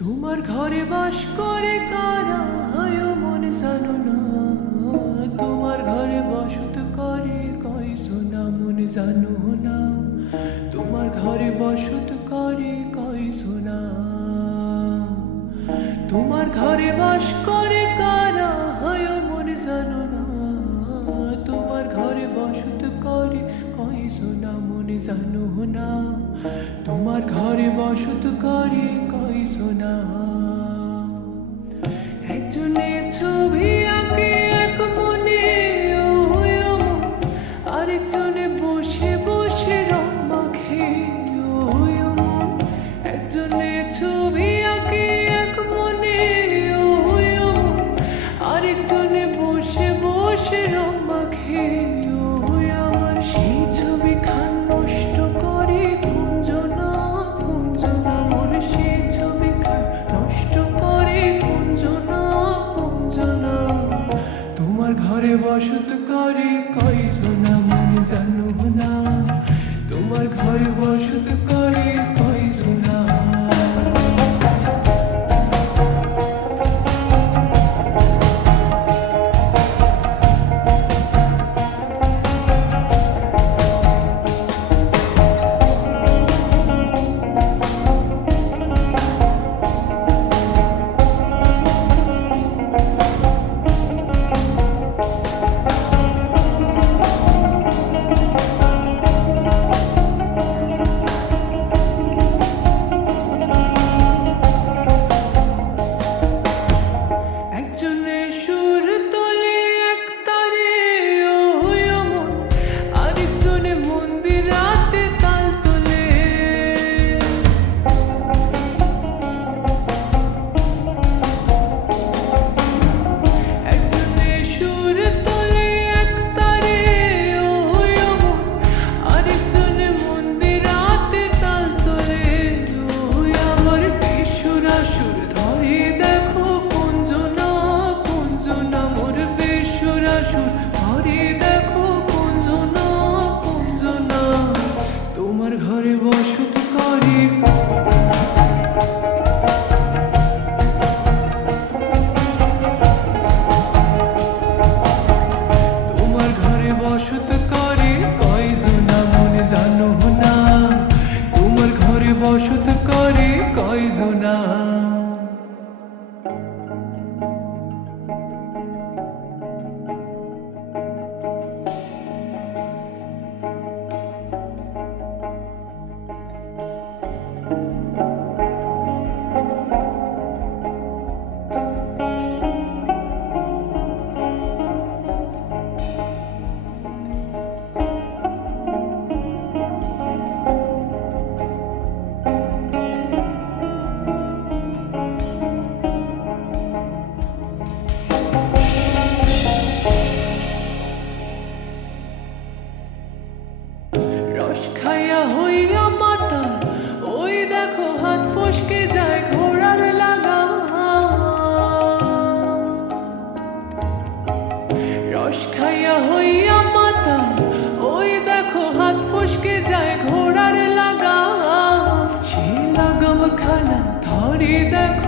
তোমার ঘরে বাস করে কারা হয় মন জানো না, তোমার ঘরে বসত করে কয়জনা মন জানো না, তোমার ঘরে বসত করে কয়জনা। তোমার ঘরে বাস করে কারা হয় মন জানো না, তোমার ঘরে বসত করে কয়জনা মন জানো না, তোমার ঘরে বসত করে কয়জনা। একজনে ছবি আঁকে এক মনে আরেকজনে বসে বসে রং মাখে একজনে ছবি আঁকে এক মনে আরেকজনে বসে বসে রং মাখে আমার সেই ছবি খান নষ্ট করে কুঞ্জনা কুঞ্জনা মোর সেই ছবি খান নষ্ট করে কুঞ্জনা কুঞ্জনা। তোমার ঘরে বসত করে কয়জনা মন জানো না, তোমার ঘরে বসত করে কয়জনা। তোমার ঘরে বসত করে তোমার ঘরে বসত করে কয়জনা মন জানো না, তোমার ঘরে বসত করে কয়জনা। রস খাইয়া হইয়া মাতা, ওই দেখো হাত ফসকে যায় ঘোড়ার লাগাম, সে লাগাম খানা ধরে দেখো